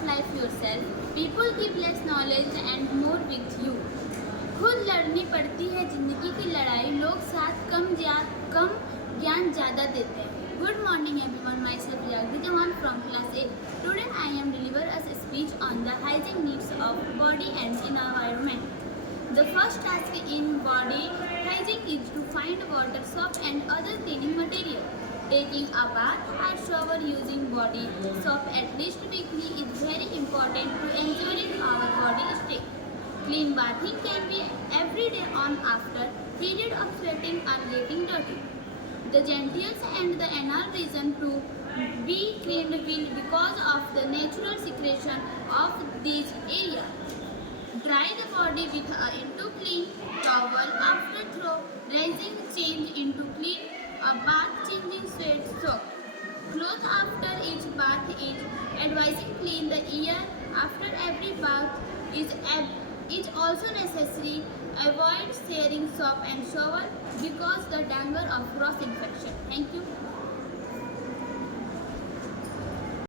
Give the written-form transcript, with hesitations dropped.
of life yourself. People give less knowledge and more with you. खुद लड़नी पड़ती है जिंदगी की लड़ाई, लोग साथ कम ज्ञान ज़्यादा देते हैं. Good morning everyone, myself Jagdi Jawan from class 8. Today I am deliver a speech on the hygiene needs of body and environment. The first task in body hygiene is to find water, soap and other cleaning material. Taking a bath or shower using body soap at least weekly is very important to ensuring our body stay clean. Bathing can be every day on after period of sweating or getting dirty. The genitals and the anal region to be cleaned will because of the natural secretion of these areas. Dry the body with a into clean towel after throw raising change into clean a bath changing sweat soak. Clothes after each bath is advising clean the ear after every bath is also necessary. Avoid sharing soap and shower because the danger of cross infection. Thank you.